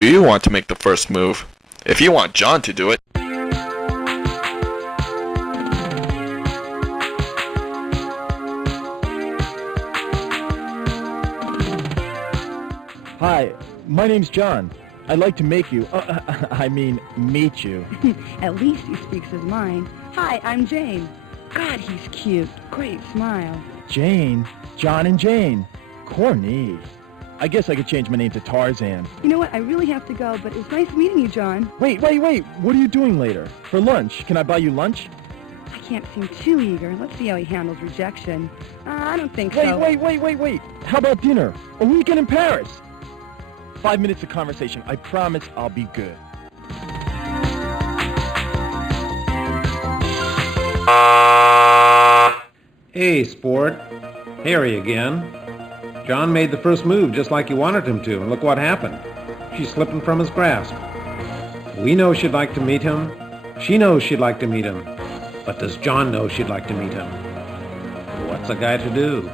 Do you want to make the first move? If you want John to do it. Hi, my name's John. I'd like to make you, meet you. At least he speaks his mind. Hi, I'm Jane. God, he's cute. Great smile. Jane? John and Jane. Corny. I guess I could change my name to Tarzan. You know what? I really have to go, but it was nice meeting you, John. Wait. What are you doing later? For lunch? Can I buy you lunch? I can't seem too eager. Let's see how he handles rejection. I don't think so. Wait. How about dinner? A weekend in Paris? 5 minutes of conversation. I promise I'll be good. Hey, sport. Harry again. John made the first move just like you wanted him to, and look what happened. She's slipping from his grasp. We know she'd like to meet him. She knows she'd like to meet him. But does John know she'd like to meet him? What's a guy to do?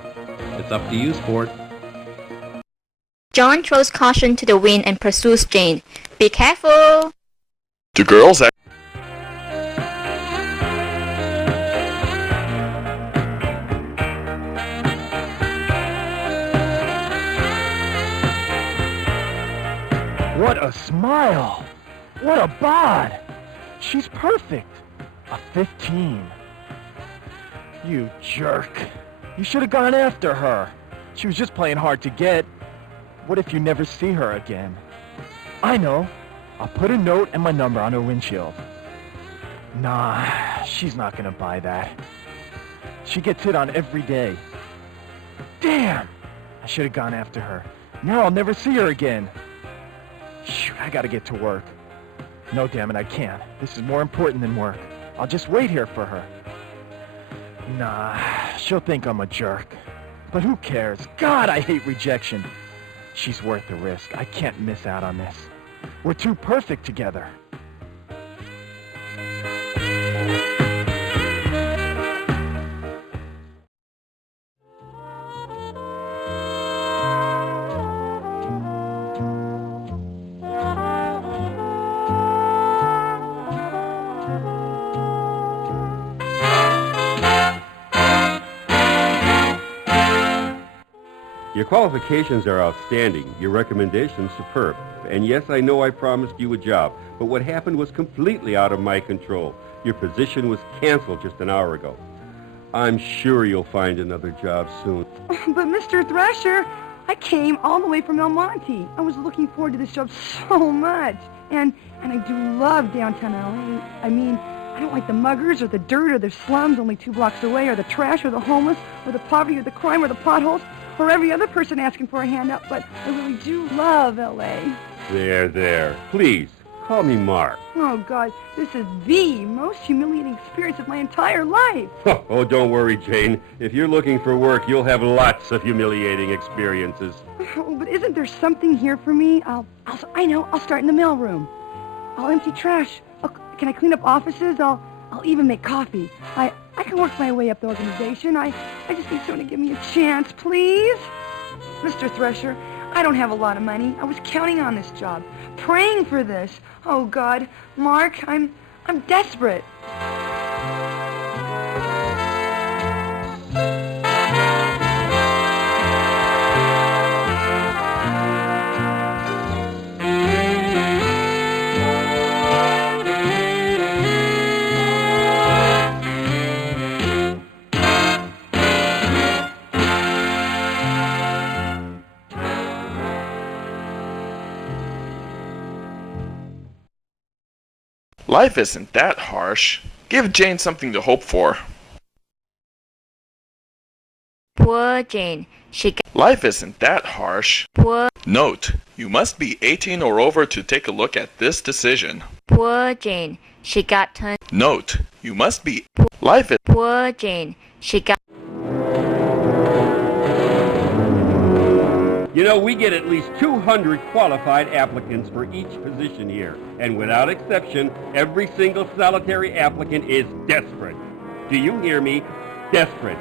It's up to you, sport. John throws caution to the wind and pursues Jane. Be careful! Do girls act? What a smile! What a bod! She's perfect! A 15. You jerk. You should have gone after her. She was just playing hard to get. What if you never see her again? I know. I'll put a note and my number on her windshield. Nah, she's not gonna buy that. She gets hit on every day. Damn! I should have gone after her. Now I'll never see her again. Shoot, I gotta get to work. No, damn it, I can't. This is more important than work. I'll just wait here for her. Nah, she'll think I'm a jerk. But who cares? God, I hate rejection. She's worth the risk. I can't miss out on this. We're too perfect together. Your qualifications are outstanding, your recommendations superb, and yes, I know I promised you a job, but what happened was completely out of my control. Your position was canceled just an hour ago. I'm sure you'll find another job soon. But Mr. Thrasher, I came all the way from El Monte. I was looking forward to this job so much. And I do love downtown LA. I mean, I don't like the muggers or the dirt or the slums only 2 blocks away, or the trash or the homeless or the poverty or the crime or the potholes, or every other person asking for a handout, but I really do love L.A. There. Please, call me Mark. Oh, God, this is the most humiliating experience of my entire life. Oh, don't worry, Jane. If you're looking for work, you'll have lots of humiliating experiences. Oh, but isn't there something here for me? I know, I'll start in the mailroom. I'll empty trash. Can I clean up offices? I'll even make coffee. I can work my way up the organization. I just need someone to give me a chance, please. Mr. Thresher, I don't have a lot of money. I was counting on this job, praying for this. Oh, God. Mark, I'm desperate. Life isn't that harsh. Give Jane something to hope for. Poor Jane. Life isn't that harsh. Note, you must be 18 or over to take a look at this decision. Poor Jane. She got turned. Note, you must be... Poor Jane. She got... You know, we get at least 200 qualified applicants for each position here. And without exception, every single solitary applicant is desperate. Do you hear me? Desperate.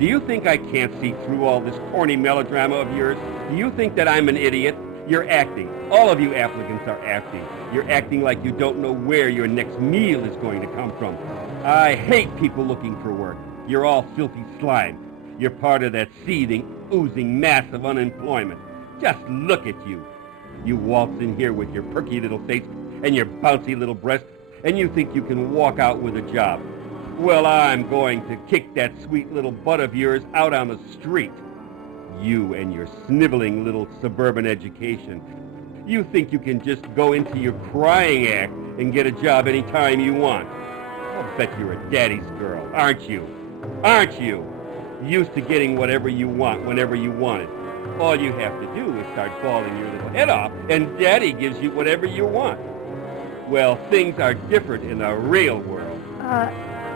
Do you think I can't see through all this corny melodrama of yours? Do you think that I'm an idiot? You're acting. All of you applicants are acting. You're acting like you don't know where your next meal is going to come from. I hate people looking for work. You're all filthy slime. You're part of that seething, oozing mass of unemployment. Just look at you. You waltz in here with your perky little face and your bouncy little breast, and you think you can walk out with a job. Well, I'm going to kick that sweet little butt of yours out on the street. You and your sniveling little suburban education. You think you can just go into your crying act and get a job any time you want. I'll bet you're a daddy's girl, aren't you? Aren't you? Used to getting whatever you want whenever you want it. All you have to do is start bawling your little head off, and Daddy gives you whatever you want. Well, things are different in the real world.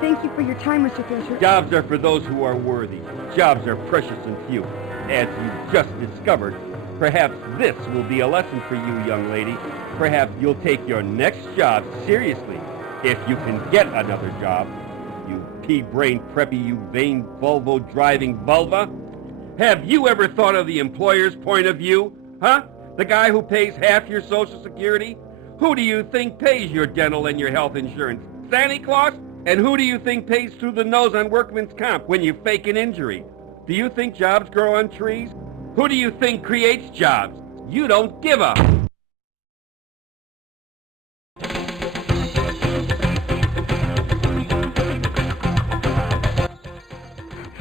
Thank you for your time, Mr. Fisher. Jobs are for those who are worthy. Jobs are precious and few. As you've just discovered, perhaps this will be a lesson for you, young lady. Perhaps you'll take your next job seriously, if you can get another job. You pea-brained preppy, you vain Volvo-driving vulva. Have you ever thought of the employer's point of view? Huh? The guy who pays half your Social Security? Who do you think pays your dental and your health insurance? Santa Claus? And who do you think pays through the nose on workman's comp when you fake an injury? Do you think jobs grow on trees? Who do you think creates jobs? You don't give a...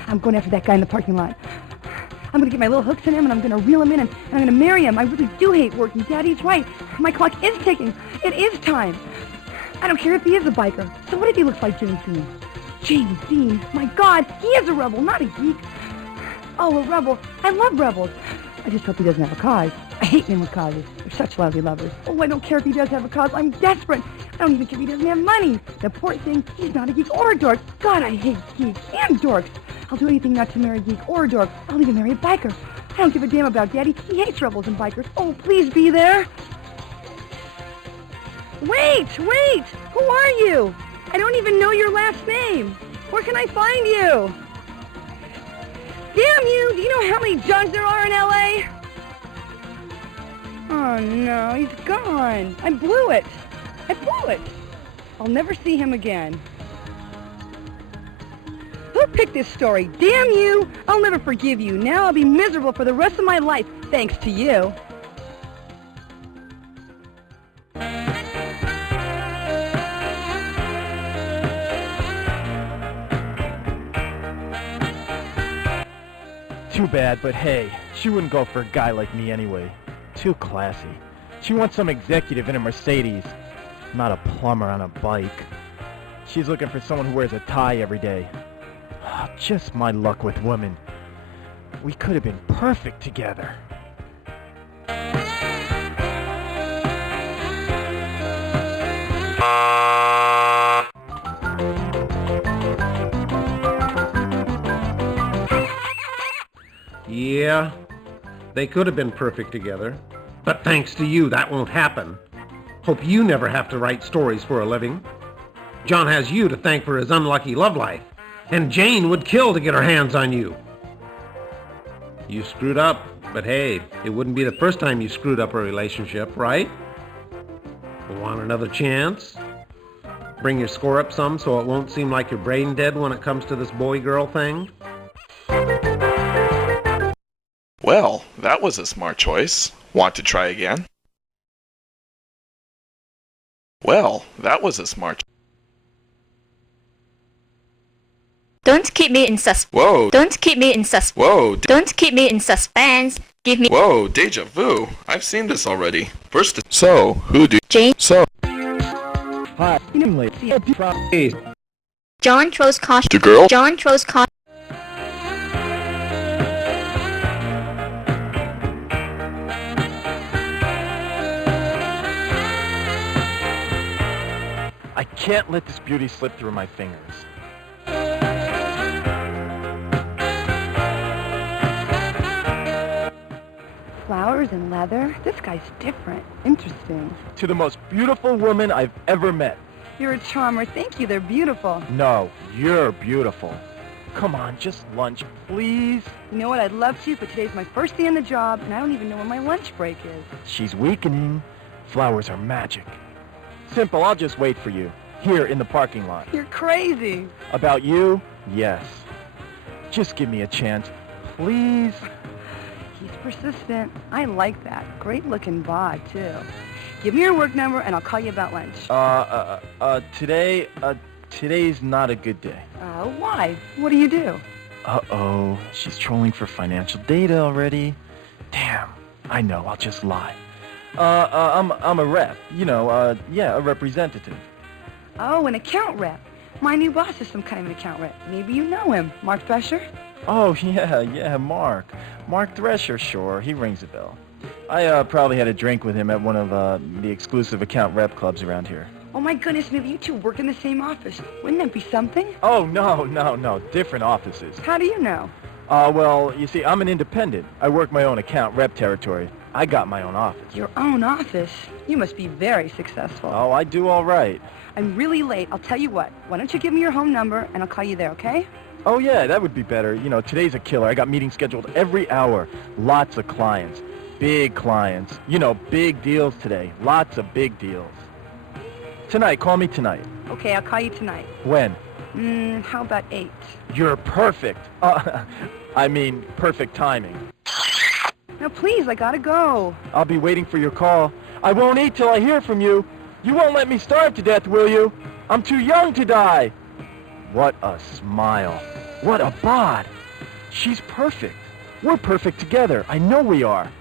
I'm going after that guy in the parking lot. I'm going to get my little hooks in him, and I'm going to reel him in, and I'm going to marry him. I really do hate working. Daddy's right. My clock is ticking. It is time. I don't care if he is a biker. So what if he looks like James Dean? James Dean? My God, he is a rebel, not a geek. Oh, a rebel. I love rebels. I just hope he doesn't have a cause. I hate men with causes. They're such lousy lovers. Oh, I don't care if he does have a cause. I'm desperate. I don't even care if he doesn't have money. The poor thing, he's not a geek or a dork. God, I hate geeks and dorks. I'll do anything not to marry a geek or a dork. I'll even marry a biker. I don't give a damn about Daddy. He hates rebels and bikers. Oh, please be there. Wait! Who are you? I don't even know your last name. Where can I find you? Damn you! Do you know how many Johns there are in L.A.? Oh, no, he's gone. I blew it. I'll never see him again. Who picked this story? Damn you! I'll never forgive you. Now I'll be miserable for the rest of my life, thanks to you. Too bad, but hey, she wouldn't go for a guy like me anyway. Too classy. She wants some executive in a Mercedes, not a plumber on a bike. She's looking for someone who wears a tie every day. Just my luck with women. We could have been perfect together. Yeah, they could have been perfect together. But thanks to you, that won't happen. Hope you never have to write stories for a living. John has you to thank for his unlucky love life. And Jane would kill to get her hands on you. You screwed up, but hey, it wouldn't be the first time you screwed up a relationship, right? Want another chance? Bring your score up some so it won't seem like you're brain dead when it comes to this boy-girl thing? Well, that was a smart choice. Want to try again? Well, that was a smart choice. Don't keep me in suspense. Whoa. Don't keep me in suspense. Whoa. Don't keep me in suspense. Give me... Whoa, deja vu. I've seen this already. First, so, who do... Jane. So... Hi, Hey, John throws caution. The girl? John throws caution. I can't let this beauty slip through my fingers. Flowers and leather? This guy's different. Interesting. To the most beautiful woman I've ever met. You're a charmer. Thank you. They're beautiful. No, you're beautiful. come on, just lunch, please. You know what? I'd love to, but today's my first day on the job, and I don't even know when my lunch break is. She's weakening. Flowers are magic. Simple, I'll just wait for you. Here in the parking lot. You're crazy. About you? Yes. Just give me a chance, please. He's persistent. I like that. Great looking bod, too. Give me your work number, and I'll call you about lunch. Today's not a good day. Why? What do you do? Uh-oh, she's trolling for financial data already. Damn, I know, I'll just lie. I'm a rep, a representative. Oh, an account rep. My new boss is some kind of an account rep. Maybe you know him. Mark Thresher? Oh, yeah, Mark. Mark Thresher, sure, he rings a bell. I probably had a drink with him at one of the exclusive account rep clubs around here. Oh my goodness, maybe you two work in the same office. Wouldn't that be something? Oh, no, different offices. How do you know? Well, you see, I'm an independent. I work my own account rep territory. I got my own office. Your own office? You must be very successful. Oh, I do all right. I'm really late. I'll tell you what. Why don't you give me your home number, and I'll call you there, okay? Oh, yeah, that would be better. Today's a killer. I got meetings scheduled every hour. Lots of clients. Big clients. Big deals today. Lots of big deals. Tonight, call me tonight. Okay, I'll call you tonight. When? How about 8? You're perfect. Perfect timing. Now, please, I gotta go. I'll be waiting for your call. I won't eat till I hear from you. You won't let me starve to death, will you? I'm too young to die. What a smile. What a bod. She's perfect. We're perfect together. I know we are.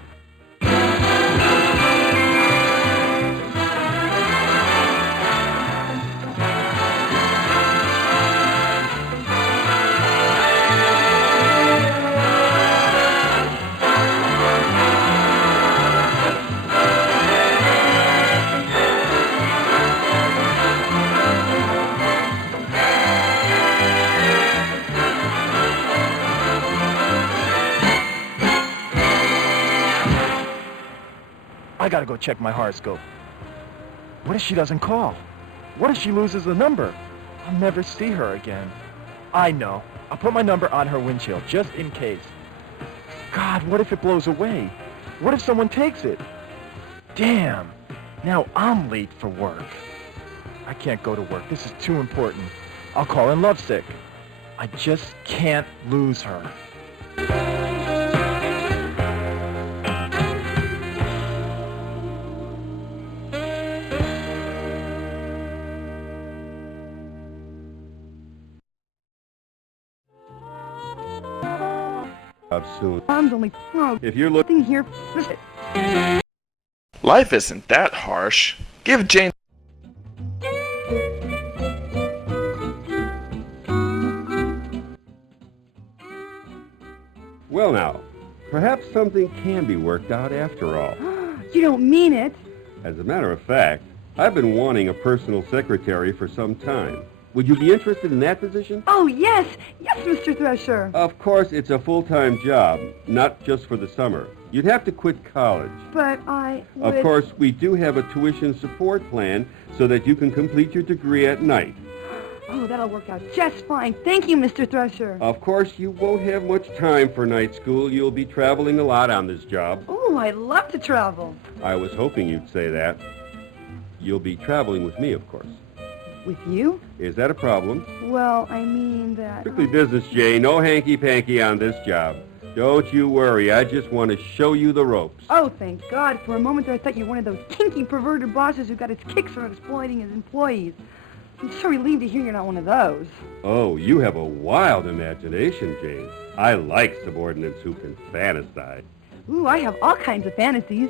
I gotta go check my horoscope. What if she doesn't call? What if she loses the number? I'll never see her again. I know. I'll put my number on her windshield, just in case. God, what if it blows away? What if someone takes it? Damn. Now I'm late for work. I can't go to work. This is too important. I'll call in lovesick. I just can't lose her. Soon. Mom's only If you're looking here. Listen. Life isn't that harsh. Give Jane... Well now, perhaps something can be worked out after all. You don't mean it. As a matter of fact, I've been wanting a personal secretary for some time. Would you be interested in that position? Oh, yes. Yes, Mr. Thresher. Of course, it's a full-time job, not just for the summer. You'd have to quit college. But I would... Of course, we do have a tuition support plan so that you can complete your degree at night. Oh, that'll work out just fine. Thank you, Mr. Thresher. Of course, you won't have much time for night school. You'll be traveling a lot on this job. Oh, I'd love to travel. I was hoping you'd say that. You'll be traveling with me, of course. With you? Is that a problem? Well, I mean that... Strictly business, Jay. No hanky-panky on this job. Don't you worry. I just want to show you the ropes. Oh, thank God. For a moment there, I thought you were one of those kinky, perverted bosses who got his kicks from exploiting his employees. I'm so relieved to hear you're not one of those. Oh, you have a wild imagination, Jane. I like subordinates who can fantasize. Ooh, I have all kinds of fantasies.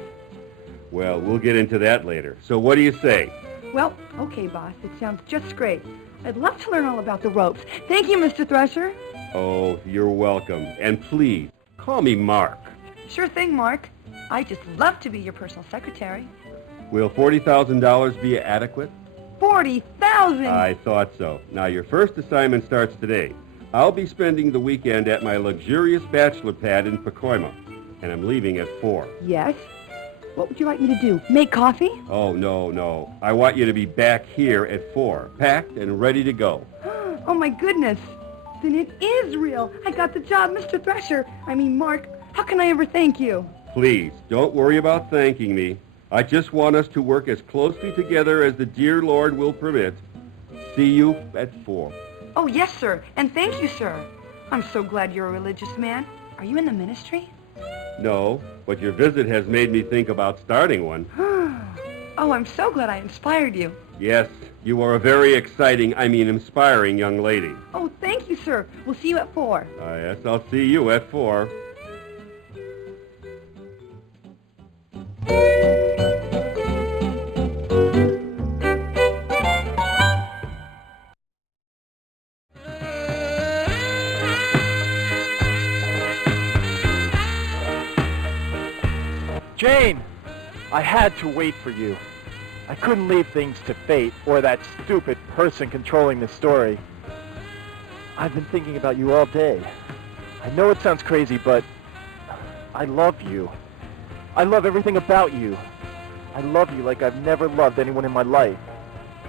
Well, we'll get into that later. So what do you say? Well, okay, boss. It sounds just great. I'd love to learn all about the ropes. Thank you, Mr. Thresher. Oh, you're welcome. And please, call me Mark. Sure thing, Mark. I'd just love to be your personal secretary. Will $40,000 be adequate? 40,000! I thought so. Now, your first assignment starts today. I'll be spending the weekend at my luxurious bachelor pad in Pacoima, and I'm leaving at 4. Yes? What would you like me to do? Make coffee? Oh, no. I want you to be back here at 4, packed and ready to go. Oh, my goodness. Then it is real. I got the job, Mr. Thresher. Mark, how can I ever thank you? Please, don't worry about thanking me. I just want us to work as closely together as the dear Lord will permit. See you at 4. Oh, yes, sir. And thank you, sir. I'm so glad you're a religious man. Are you in the ministry? No, but your visit has made me think about starting one. Oh, I'm so glad I inspired you. Yes, you are a very exciting, inspiring young lady. Oh, thank you, sir. We'll see you at 4. Yes, I'll see you at 4. Jane! I had to wait for you. I couldn't leave things to fate or that stupid person controlling the story. I've been thinking about you all day. I know it sounds crazy, but I love you. I love everything about you. I love you like I've never loved anyone in my life.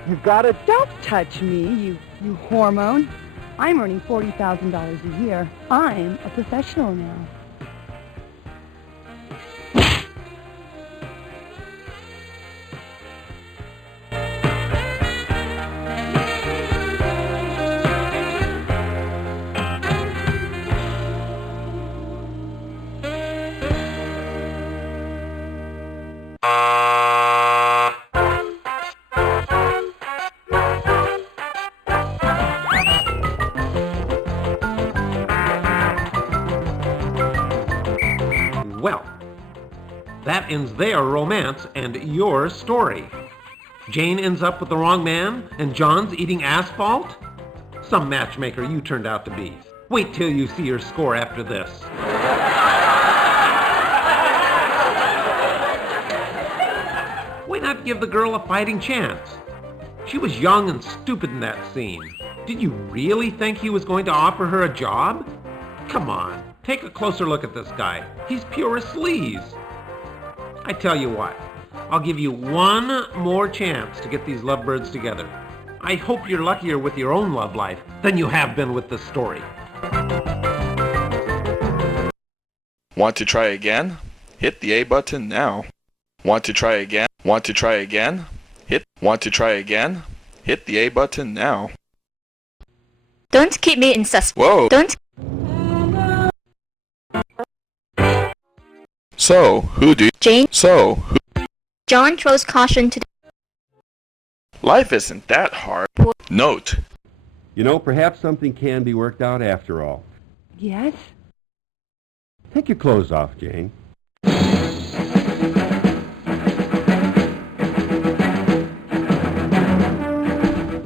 You've got to... Don't touch me, you hormone. I'm earning $40,000 a year. I'm a professional now. Well, that ends their romance and your story. Jane ends up with the wrong man, and John's eating asphalt? Some matchmaker you turned out to be. Wait till you see your score after this. Why not give the girl a fighting chance? She was young and stupid in that scene. Did you really think he was going to offer her a job? Come on, take a closer look at this guy. He's pure sleaze. I tell you what, I'll give you one more chance to get these lovebirds together. I hope you're luckier with your own love life than you have been with this story. Want to try again? Hit the A button now. Want to try again? Want to try again? Want to try again? Hit the A button now. Don't keep me in suspense. Whoa. Don't. So, who do you... Jane. So, who... John throws caution to the... Life isn't that hard. Note. You know, perhaps something can be worked out after all. Yes? Take your clothes off, Jane.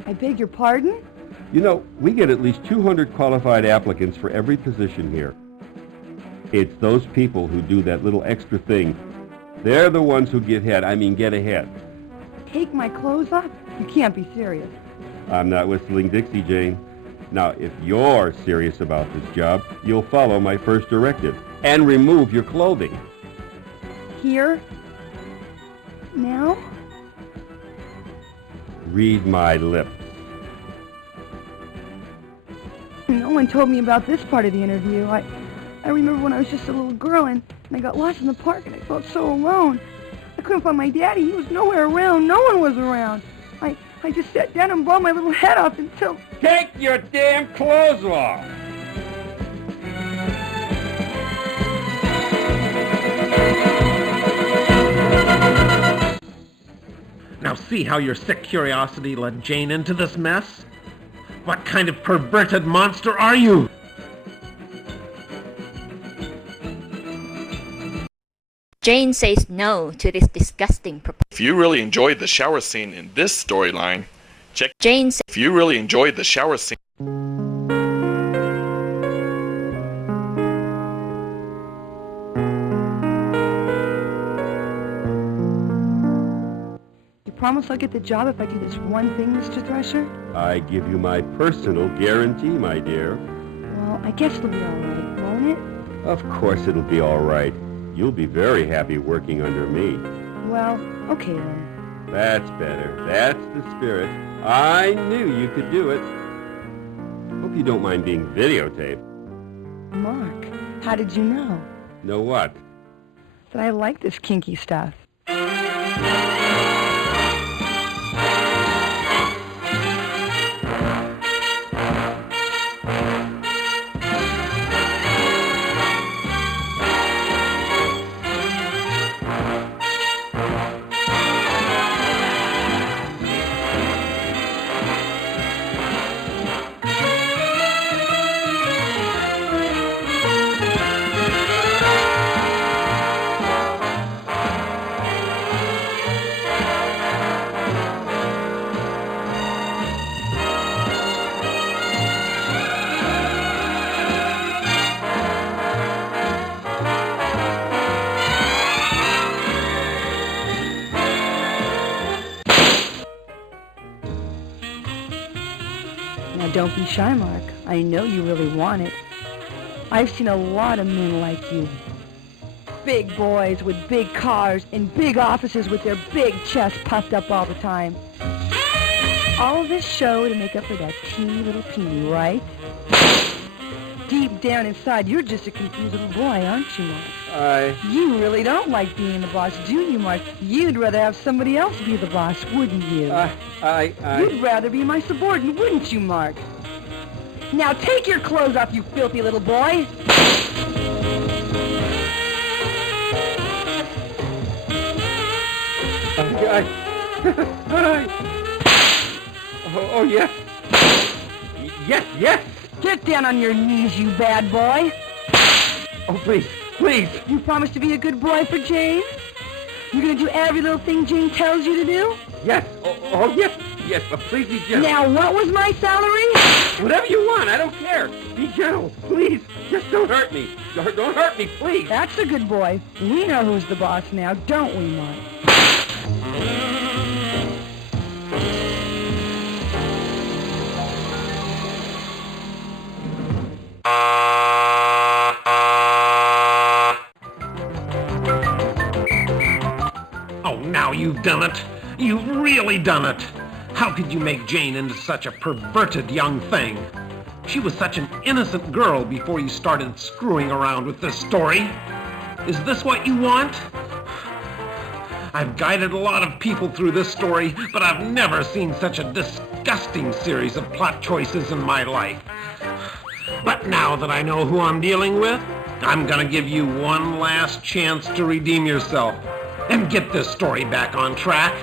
I beg your pardon? You know, we get at least 200 qualified applicants for every position here. It's those people who do that little extra thing. They're the ones who get ahead. Take my clothes off? You can't be serious. I'm not whistling Dixie, Jane. Now, if you're serious about this job, you'll follow my first directive and remove your clothing. Here? Now? Read my lips. No one told me about this part of the interview. I remember when I was just a little girl and I got lost in the park and I felt so alone. I couldn't find my daddy. He was nowhere around. No one was around. I just sat down and blew my little head off until... Take your damn clothes off! Now see how your sick curiosity led Jane into this mess? What kind of perverted monster are you? Jane says no to this disgusting proposal. If you really enjoyed the shower scene in this storyline, check... Jane says... If you really enjoyed the shower scene... You promise I'll get the job if I do this one thing, Mr. Thresher? I give you my personal guarantee, my dear. Well, I guess it'll be all right, won't it? Of course it'll be all right. You'll be very happy working under me. Well, okay then. That's better. That's the spirit. I knew you could do it. Hope you don't mind being videotaped. Mark, how did you know? Know what? That I like this kinky stuff. Now don't be shy, Mark. I know you really want it. I've seen a lot of men like you. Big boys with big cars in big offices with their big chests puffed up all the time. All of this show to make up for that teeny little peenie, right? Deep down inside, you're just a confused little boy, aren't you, Mark? You really don't like being the boss, do you, Mark? You'd rather have somebody else be the boss, wouldn't you? You'd rather be my subordinate, wouldn't you, Mark? Now take your clothes off, you filthy little boy! Oh, yes. Yes, yes. Get down on your knees, you bad boy! Oh, please, please. You promise to be a good boy for Jane? You're gonna do every little thing Jane tells you to do? Yes. Oh, yes. Yes, but please be gentle. Now, what was my salary? Whatever you want, I don't care. Be gentle, please. Just don't hurt me. Don't hurt me, please. That's a good boy. We know who's the boss now, don't we, Mark? Oh, now you've done it. You've really done it. How could you make Jane into such a perverted young thing? She was such an innocent girl before you started screwing around with this story. Is this what you want? I've guided a lot of people through this story, but I've never seen such a disgusting series of plot choices in my life. But now that I know who I'm dealing with, I'm gonna give you one last chance to redeem yourself and get this story back on track.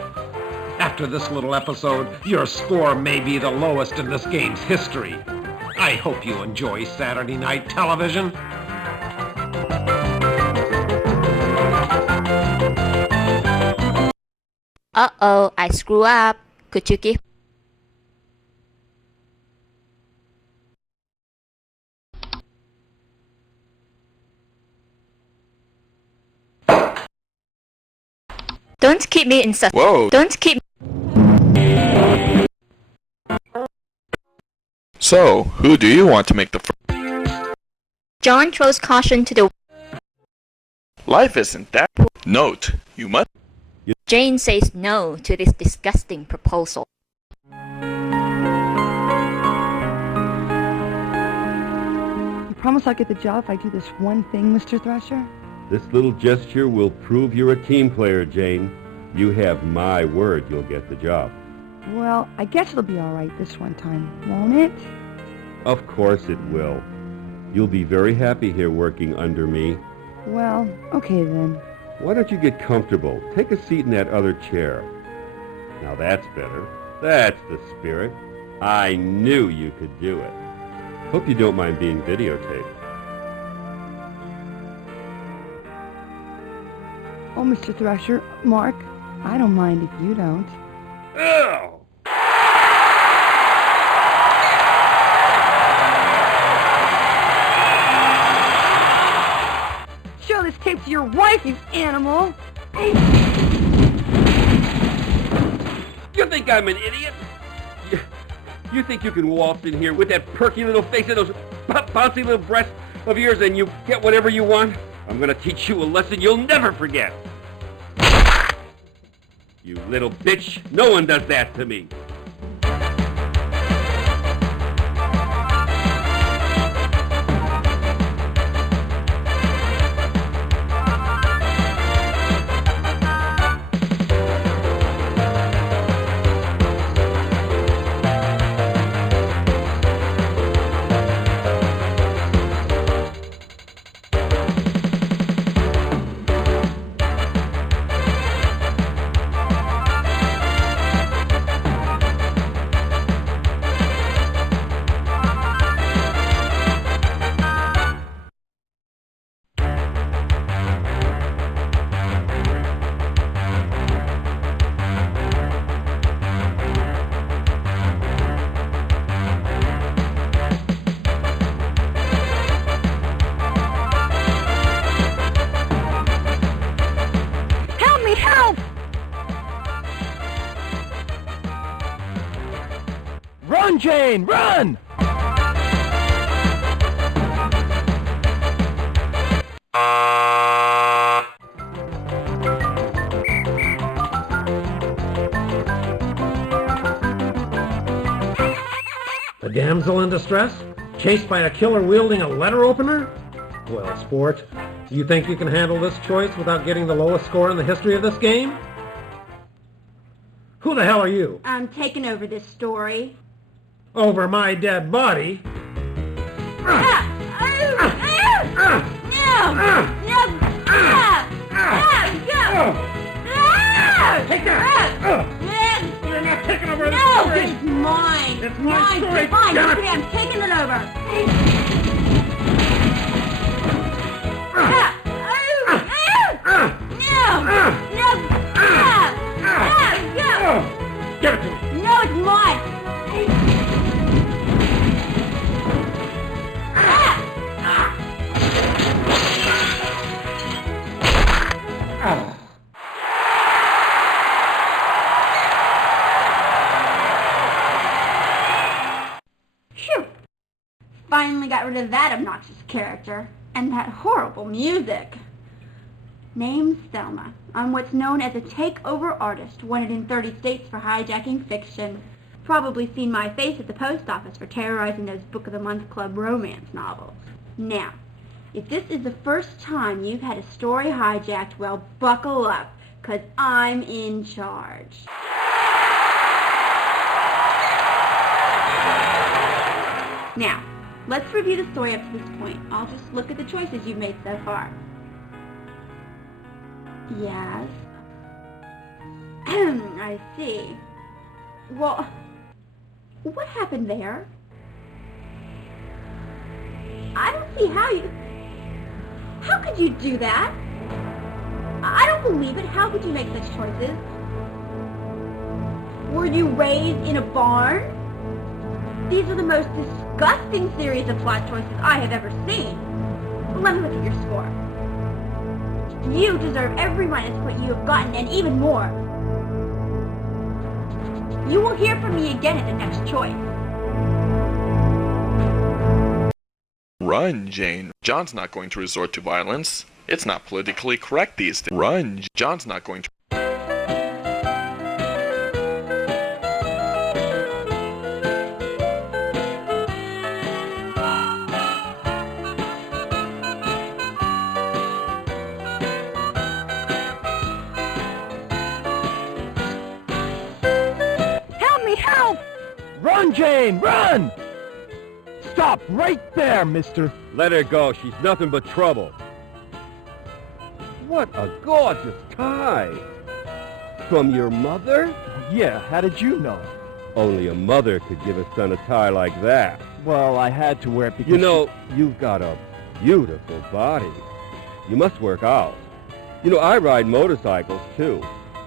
After this little episode, your score may be the lowest in this game's history. I hope you enjoy Saturday night television. Uh-oh, I screw up. Could you give... Don't keep me in such... Whoa. Don't keep... So, who do you want to make the first? John throws caution to the... Life isn't that. Note, you must. Jane says no to this disgusting proposal. You promise I'll get the job if I do this one thing, Mr. Thresher? This little gesture will prove you're a team player, Jane. You have my word you'll get the job. Well, I guess it'll be all right this one time, won't it? Of course it will. You'll be very happy here working under me. Well, okay then. Why don't you get comfortable? Take a seat in that other chair. Now that's better. That's the spirit. I knew you could do it. Hope you don't mind being videotaped. Oh, Mr. Thresher, Mark, I don't mind if you don't. Ugh! Show this tape to your wife, you animal! You think I'm an idiot? You think you can waltz in here with that perky little face and those bouncy little breasts of yours and you get whatever you want? I'm gonna teach you a lesson you'll never forget. You little bitch, no one does that to me. Run, Jane, run! A damsel in distress? Chased by a killer wielding a letter opener? Well, sport, do you think you can handle this choice without getting the lowest score in the history of this game? Who the hell are you? I'm taking over this story. Over my dead body? Take that! You're not taking over the No, story! it's mine. It's my story. Fine, Damn it. okay, I'm taking it over. Give it to me! No, it's mine. Phew. Finally got rid of that obnoxious character. And that horrible music. Name's Thelma. I'm what's known as a takeover artist, wanted in 30 states for hijacking fiction. Probably seen my face at the post office for terrorizing those Book of the Month Club romance novels. Now, if this is the first time you've had a story hijacked, well, buckle up, 'cause I'm in charge. Now, let's review the story up to this point. I'll just look at the choices you've made so far. Yes. I see. Well, what happened there? I don't see how you... How could you do that? I don't believe it. How could you make such choices? Were you raised in a barn? These are the most disgusting series of plot choices I have ever seen. But let me look at your score. You deserve every minus what you have gotten, and even more. You will hear from me again at the next choice. Run, Jane. John's not going to resort to violence. It's not politically correct these days. Run. John's not going to... Help me, help! Run, Jane, run! Stop right there, mister. Let her go. She's nothing but trouble. What a gorgeous tie. From your mother? Yeah, how did you know? Only a mother could give a son a tie like that. Well, I had to wear it because... You know, you've got a beautiful body. You must work out. You know, I ride motorcycles, too.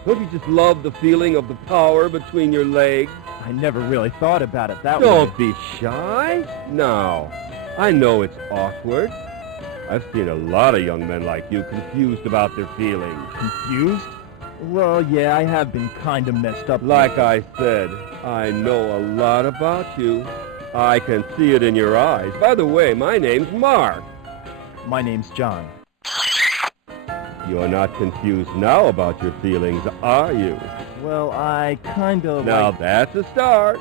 Don't you just love the feeling of the power between your legs? I never really thought about it that way. Don't be shy. Now, I know it's awkward. I've seen a lot of young men like you confused about their feelings. Confused? Well, yeah, I have been kind of messed up. Like I said, I know a lot about you. I can see it in your eyes. By the way, my name's Mark. My name's John. You're not confused now about your feelings, are you? Well, I kind of Now that's a start.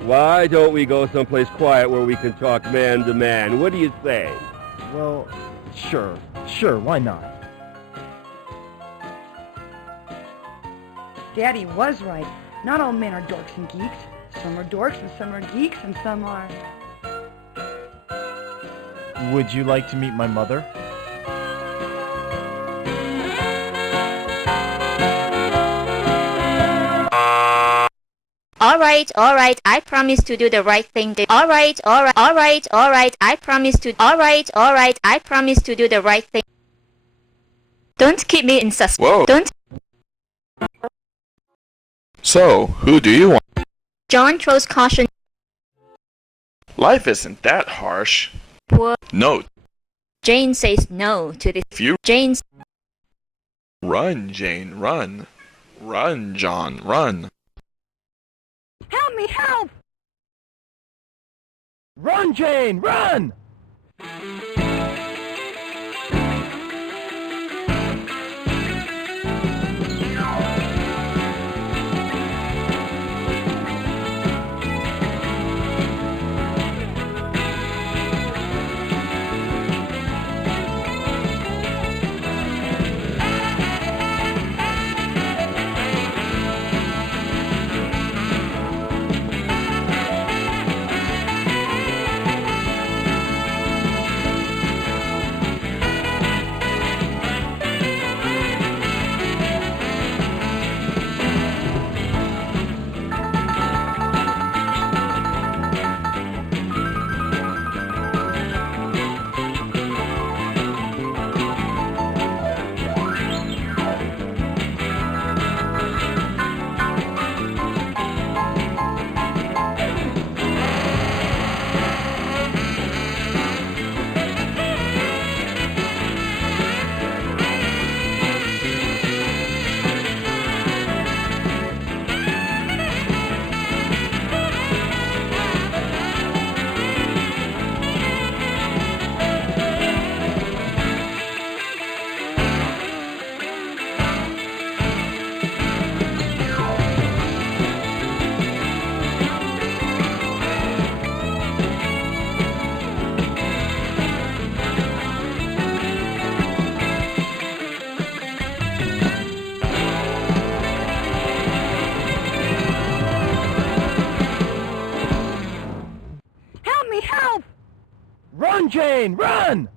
Why don't we go someplace quiet where we can talk man to man? What do you say? Well, sure, why not? Daddy was right. Not all men are dorks and geeks. Some are dorks and some are geeks and some are... Would you like to meet my mother? Alright, I promise to do the right thing. Alright, I promise to do the right thing. Don't keep me in suspense. Whoa. Don't. So, who do you want? John throws caution. Life isn't that harsh. Poor Note, Jane says no to this. if you... Jane's Run, Jane, run. Run, John, run. Help me, help! Run, Jane, run! Help me, help! Run, Jane, run!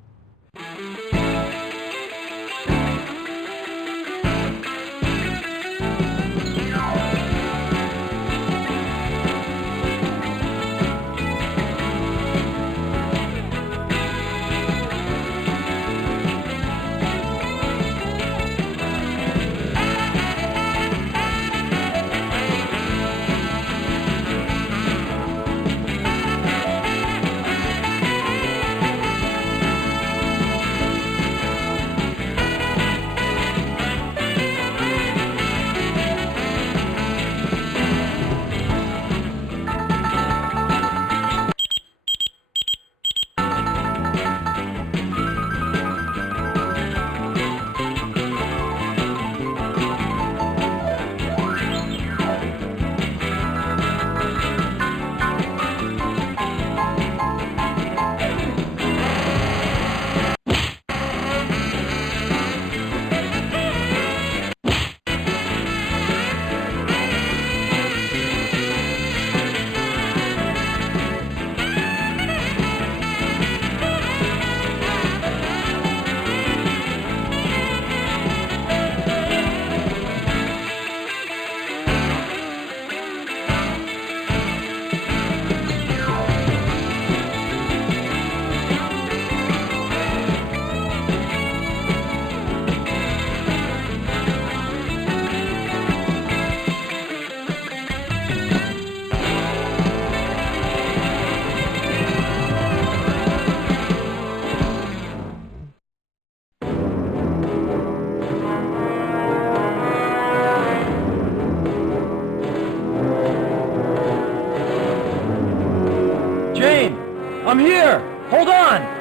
Jane, I'm here! Hold on!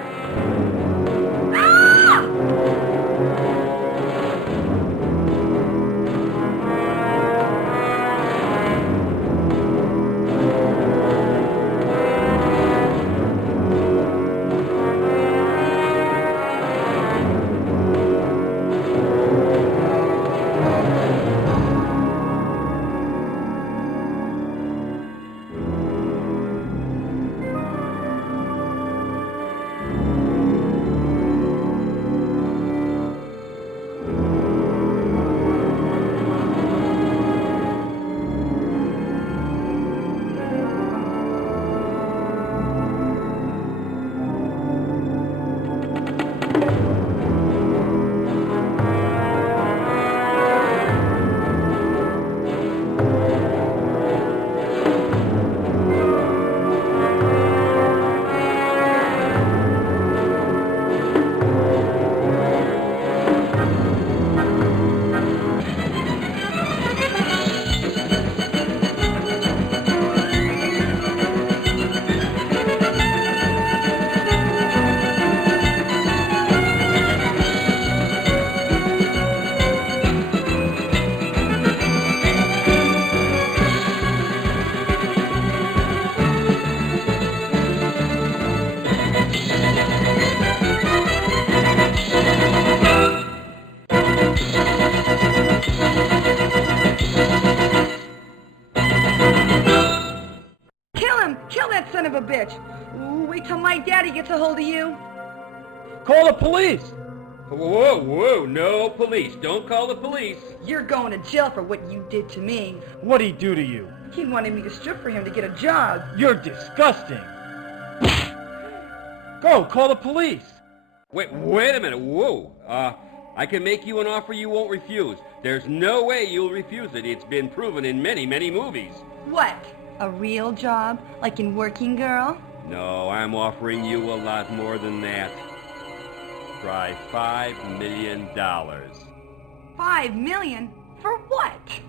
son of a bitch. Ooh, wait till my daddy gets a hold of you. Call the police! Whoa, no police. Don't call the police. You're going to jail for what you did to me. What'd he do to you? He wanted me to strip for him to get a job. You're disgusting. Go, call the police. Wait a minute. Whoa. I can make you an offer you won't refuse. There's no way you'll refuse it. It's been proven in many, many movies. What? A real job? Like in Working Girl? No, I'm offering you a lot more than that. Try $5 million. $5 million? For what?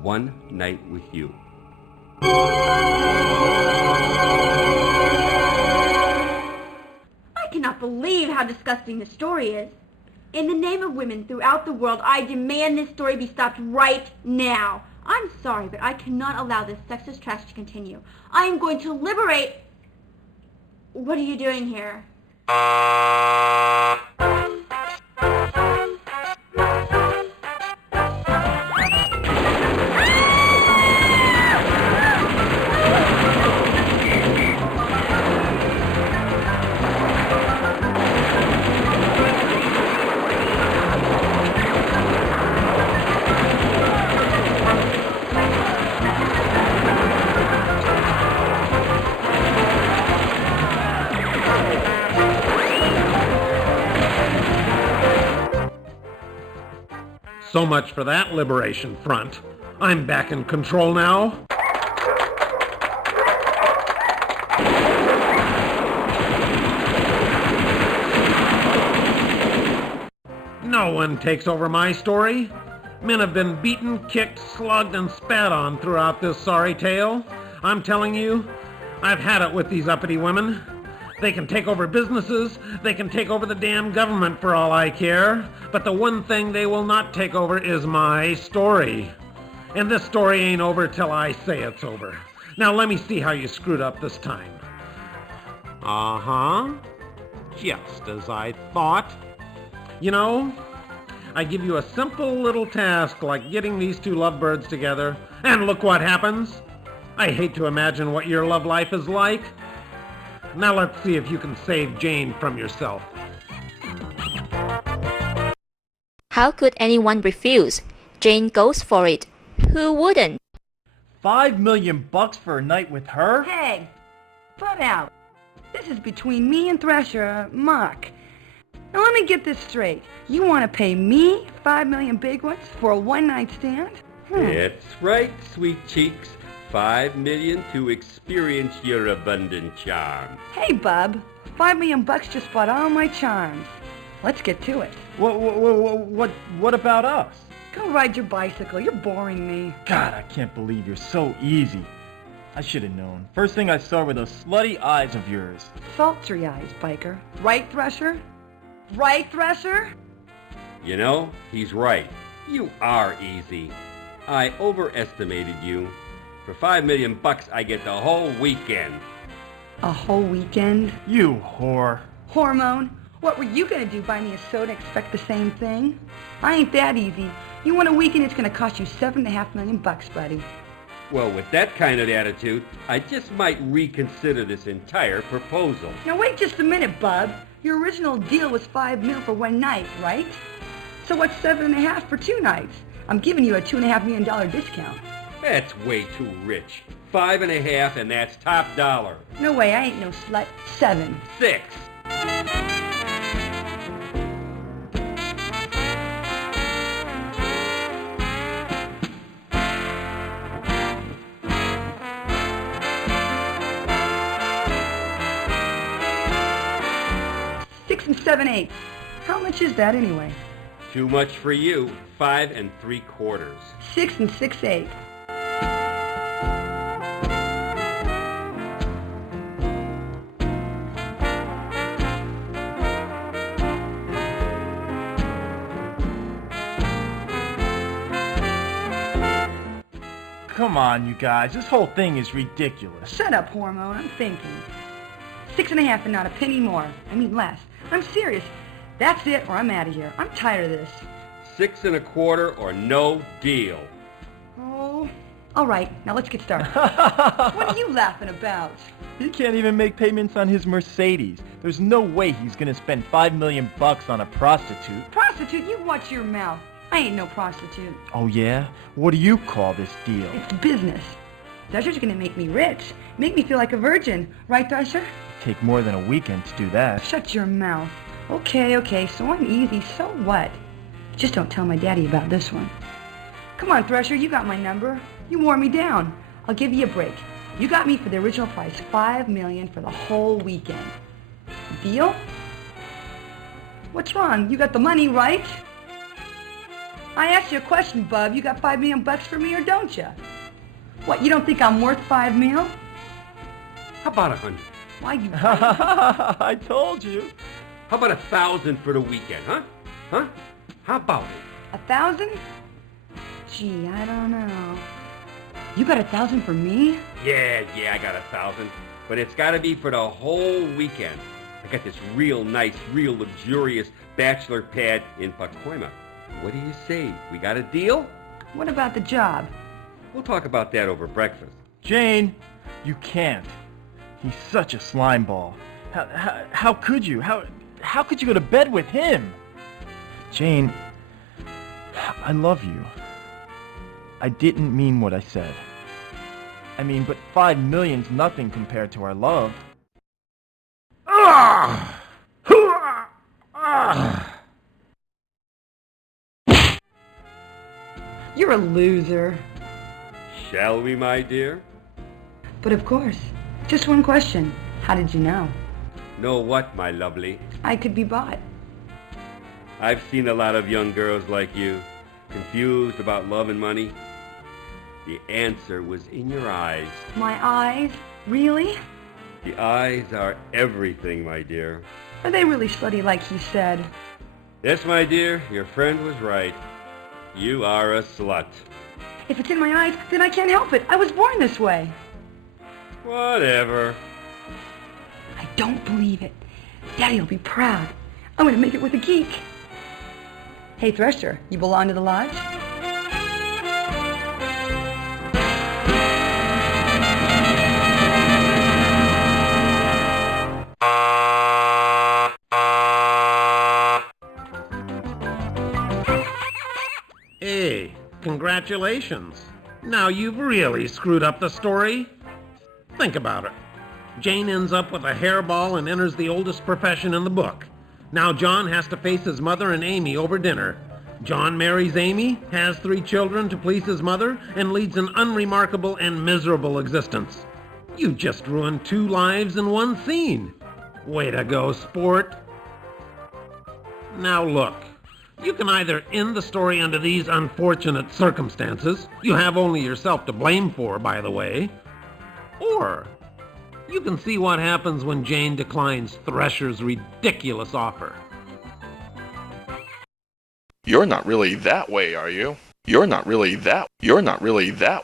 One night with you. I cannot believe how disgusting this story is. In the name of women throughout the world, I demand this story be stopped right now. I'm sorry, but I cannot allow this sexist trash to continue. I am going to liberate... What are you doing here? So much for that liberation front. I'm back in control now. No one takes over my story. Men have been beaten, kicked, slugged, and spat on throughout this sorry tale. I'm telling you, I've had it with these uppity women. They can take over businesses, they can take over the damn government for all I care, but the one thing they will not take over is my story. And this story ain't over till I say it's over. Now let me see how you screwed up this time. Uh-huh. Just as I thought. You know, I give you a simple little task like getting these two lovebirds together, and look what happens. I hate to imagine what your love life is like. Now let's see if you can save Jane from yourself. How could anyone refuse? Jane goes for it. Who wouldn't? $5 million for a night with her? Hey, butt out. This is between me and Thrasher, Mark. Now let me get this straight. You want to pay me $5 million big ones for a one-night stand? That's right, sweet cheeks. $5 million to experience your abundant charm. Hey, bub. $5 million just bought all my charms. Let's get to it. What about us? Go ride your bicycle. You're boring me. God, I can't believe you're so easy. I should have known. First thing I saw were those slutty eyes of yours. Sultry eyes, biker. Right, Thresher? Right, Thresher? You know, he's right. You are easy. I overestimated you. For $5 million, I get the whole weekend. A whole weekend? You whore. Hormone? What were you gonna do, buy me a soda and expect the same thing? I ain't that easy. You want a weekend, it's gonna cost you $7.5 million, buddy. Well, with that kind of attitude, I just might reconsider this entire proposal. Now wait just a minute, bub. Your original deal was $5 million for one night, right? So what's $7.5 for 2 nights? I'm giving you a $2.5 million discount. That's way too rich. 5.5, and that's top dollar. No way, I ain't no slut. 7. 6. $6 and 7/8. How much is that anyway? Too much for you. 5 3/4. 6 and 6/8. Come on, you guys. This whole thing is ridiculous. Shut up, Hormone. I'm thinking. 6.5 and not a penny more. I mean less. I'm serious. That's it, or I'm out of here. I'm tired of this. 6 1/4 or no deal. Oh, all right. Now let's get started. What are you laughing about? He can't even make payments on his Mercedes. There's no way he's gonna spend $5 million on a prostitute. Prostitute? You watch your mouth. I ain't no prostitute. Oh yeah? What do you call this deal? It's business. Thresher's gonna make me rich. Make me feel like a virgin. Right, Thresher? Take more than a weekend to do that. Shut your mouth. Okay, so I'm easy. So what? Just don't tell my daddy about this one. Come on, Thresher, you got my number. You wore me down. I'll give you a break. You got me for the original price, $5 million for the whole weekend. Deal? What's wrong? You got the money, right? I asked you a question, bub. You got $5 million for me or don't you? What, you don't think I'm worth $5 million? How about 100? Why, you... I told you. How about 1,000 for the weekend, huh? Huh? How about it? 1,000? Gee, I don't know. You got 1,000 for me? Yeah, I got 1,000. But it's got to be for the whole weekend. I got this real nice, real luxurious bachelor pad in Pacoima. What do you say? We got a deal? What about the job? We'll talk about that over breakfast. Jane, you can't. He's such a slime ball. How could you? How could you go to bed with him? Jane, I love you. I didn't mean what I said. I mean, but $5 million's nothing compared to our love. You're a loser. Shall we, my dear? But of course. Just one question. How did you know? Know what, my lovely? I could be bought. I've seen a lot of young girls like you, confused about love and money. The answer was in your eyes. My eyes? Really? The eyes are everything, my dear. Are they really slutty like he said? Yes, my dear, your friend was right. You are a slut. If it's in my eyes, then I can't help it. I was born this way. Whatever. I don't believe it. Daddy'll be proud. I'm gonna make it with a geek. Hey, Thresher, you belong to the lodge? Hey, congratulations. Now you've really screwed up the story. Think about it. Jane ends up with a hairball and enters the oldest profession in the book. Now John has to face his mother and Amy over dinner. John marries Amy, has 3 children to please his mother, and leads an unremarkable and miserable existence. You just ruined 2 lives in one scene. Way to go, sport. Now look. You can either end the story under these unfortunate circumstances, you have only yourself to blame for, by the way, or you can see what happens when Jane declines Thresher's ridiculous offer. You're not really that way, are you? You're not really that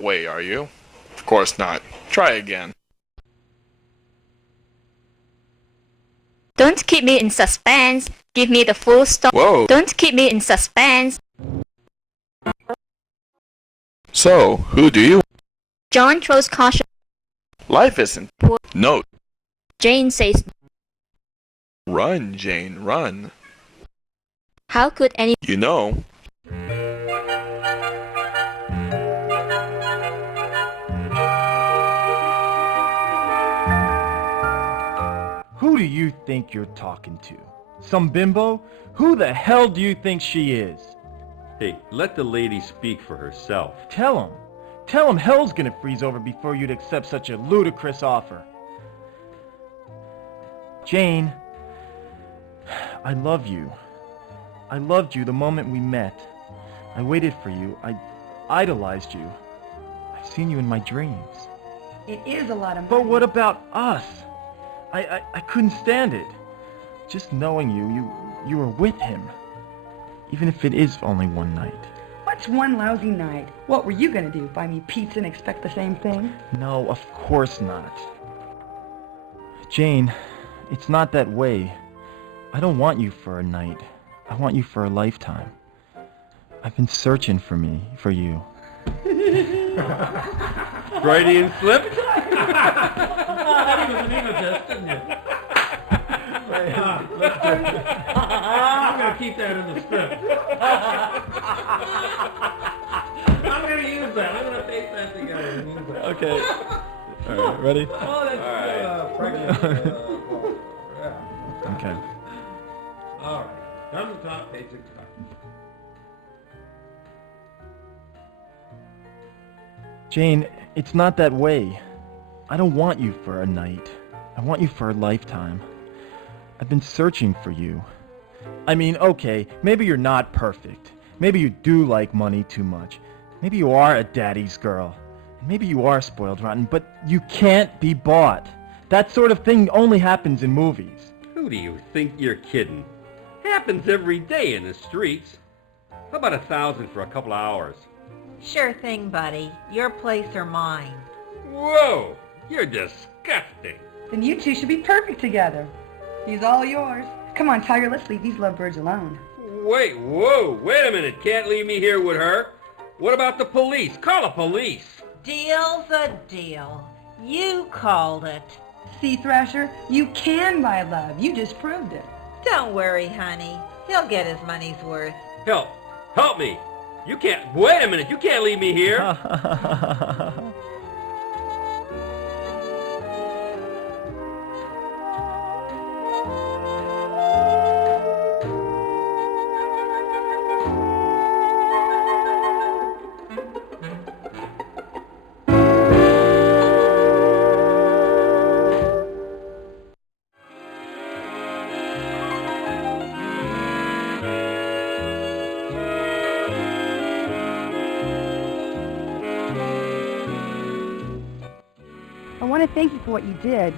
way, are you? Of course not. Try again. Don't keep me in suspense. Give me the full story. Whoa. Don't keep me in suspense. So, who do you... John throws caution. Life isn't... Note. Jane says, Run, Jane, run. how could any... You know... Who do you think you're talking to? Some bimbo? Who the hell do you think she is? Hey, let the lady speak for herself. Tell him hell's gonna freeze over before you'd accept such a ludicrous offer. Jane, I love you. I loved you the moment we met. I waited for you. I idolized you. I've seen you in my dreams. It is a lot of money. But what about us? I couldn't stand it. Just knowing you were with him. Even if it is only one night. What's one lousy night? What were you gonna do? Buy me pizza and expect the same thing? No, of course not. Jane, it's not that way. I don't want you for a night. I want you for a lifetime. I've been searching for you. Freudian slip? I'm going to use that. I'm going to tape that together and use that. Okay. All right, ready? Oh, that's pregnant. Yeah. Okay. All right. Come to top, page 65. Jane, it's not that way. I don't want you for a night. I want you for a lifetime. I've been searching for you. I mean, okay, maybe you're not perfect. Maybe you do like money too much. Maybe you are a daddy's girl. And maybe you are spoiled rotten, but you can't be bought. That sort of thing only happens in movies. Who do you think you're kidding? Happens every day in the streets. How about 1,000 for a couple of hours? Sure thing, buddy. Your place or mine. Whoa! You're disgusting. Then you two should be perfect together. He's all yours. Come on, Tiger, let's leave these lovebirds alone. Wait a minute. Can't leave me here with her. What about the police? Call the police. Deal's a deal. You called it. See, Thrasher, you can buy love. You just proved it. Don't worry, honey. He'll get his money's worth. Help me. You can't, wait a minute. You can't leave me here. I want to thank you for what you did.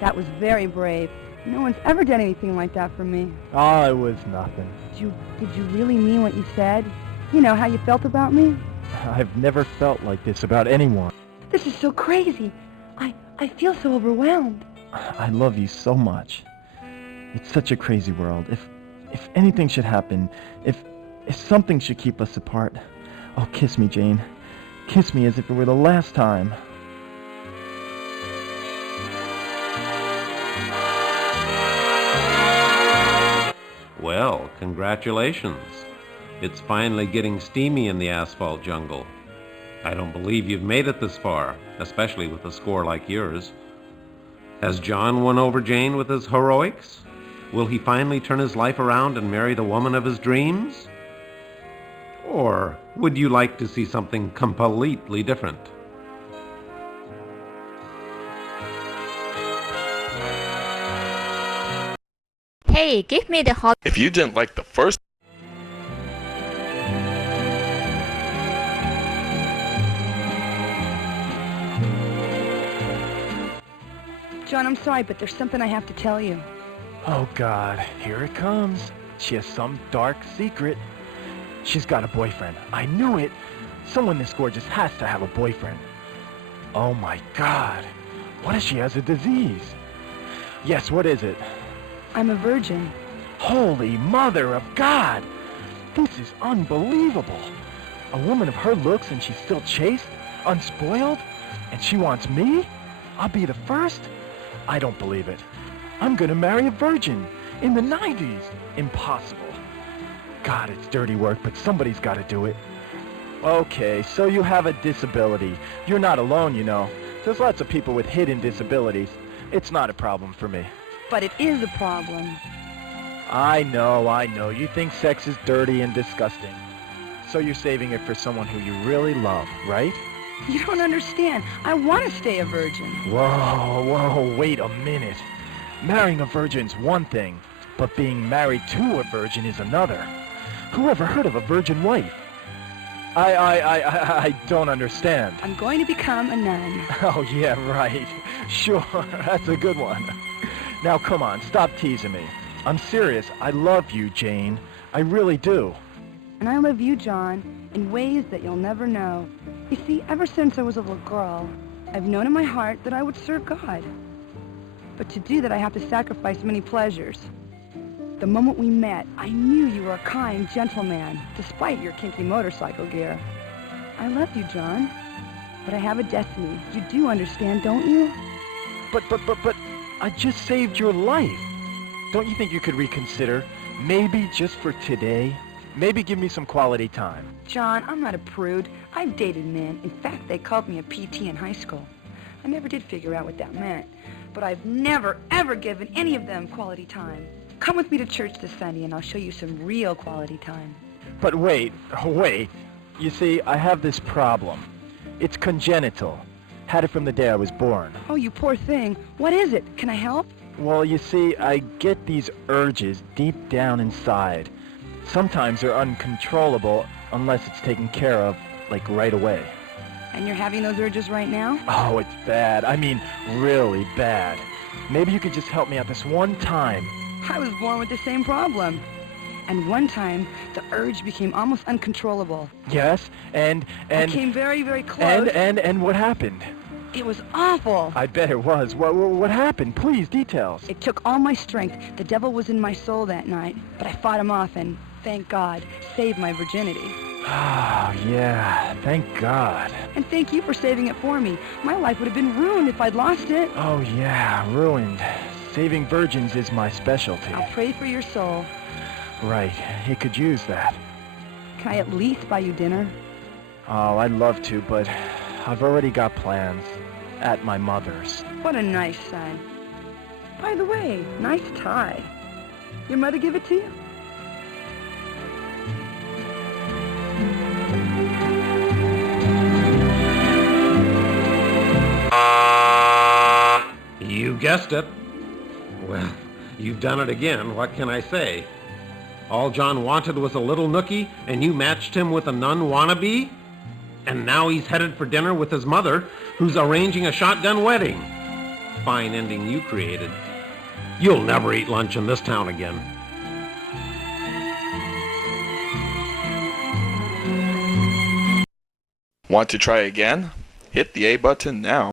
That was very brave. No one's ever done anything like that for me. Oh, it was nothing. Did you really mean what you said? You know, how you felt about me? I've never felt like this about anyone. This is so crazy. I feel so overwhelmed. I love you so much. It's such a crazy world. If anything should happen, if something should keep us apart, oh, kiss me, Jane. Kiss me as if it were the last time. Well, congratulations. It's finally getting steamy in the asphalt jungle. I don't believe you've made it this far, especially with a score like yours. Has John won over Jane with his heroics? Will he finally turn his life around and marry the woman of his dreams? Or would you like to see something completely different? Hey, give me the hot. If you didn't like the first John, I'm sorry, but there's something I have to tell you. Oh, God, here it comes. She has some dark secret. She's got a boyfriend. I knew it. Someone this gorgeous has to have a boyfriend. Oh, my God. What if she has a disease? Yes, what is it? I'm a virgin. Holy Mother of God! This is unbelievable. A woman of her looks and she's still chaste, unspoiled, and she wants me? I'll be the first? I don't believe it. I'm gonna marry a virgin in the 90s. Impossible. God, it's dirty work, but somebody's gotta do it. Okay, so you have a disability. You're not alone, you know. There's lots of people with hidden disabilities. It's not a problem for me. But it is a problem. I know. You think sex is dirty and disgusting. So you're saving it for someone who you really love, right? You don't understand. I want to stay a virgin. Whoa, wait a minute. Marrying a virgin's one thing, but being married to a virgin is another. Who ever heard of a virgin wife? I don't understand. I'm going to become a nun. Oh, yeah, right. Sure, that's a good one. Now, come on, stop teasing me. I'm serious. I love you, Jane. I really do. And I love you, John, in ways that you'll never know. You see, ever since I was a little girl, I've known in my heart that I would serve God. But to do that, I have to sacrifice many pleasures. The moment we met, I knew you were a kind, gentle man, despite your kinky motorcycle gear. I love you, John, but I have a destiny. You do understand, don't you? But, I just saved your life. Don't you think you could reconsider? Maybe just for today? Maybe give me some quality time. John, I'm not a prude. I've dated men. In fact, they called me a PT in high school. I never did figure out what that meant. But I've never, ever given any of them quality time. Come with me to church this Sunday and I'll show you some real quality time. But wait. You see, I have this problem. It's congenital. Had it from the day I was born. Oh, you poor thing. What is it? Can I help? Well, you see, I get these urges deep down inside. Sometimes they're uncontrollable unless it's taken care of, like right away. And you're having those urges right now? Oh, it's bad. I mean, really bad. Maybe you could just help me out this one time. I was born with the same problem. And one time, the urge became almost uncontrollable. Yes, and... I came very, very close. And what happened? It was awful. I bet it was. What happened? Please, details. It took all my strength. The devil was in my soul that night. But I fought him off and, thank God, saved my virginity. Oh, yeah. Thank God. And thank you for saving it for me. My life would have been ruined if I'd lost it. Oh, yeah. Ruined. Saving virgins is my specialty. I'll pray for your soul. Right. He could use that. Can I at least buy you dinner? Oh, I'd love to, but I've already got plans. At my mother's. What a nice son. By the way, nice tie. Your mother give it to you? You guessed it. Well, you've done it again. What can I say? All John wanted was a little nookie, and you matched him with a nun wannabe? And now he's headed for dinner with his mother, who's arranging a shotgun wedding. Fine ending you created. You'll never eat lunch in this town again. Want to try again? Hit the A button now.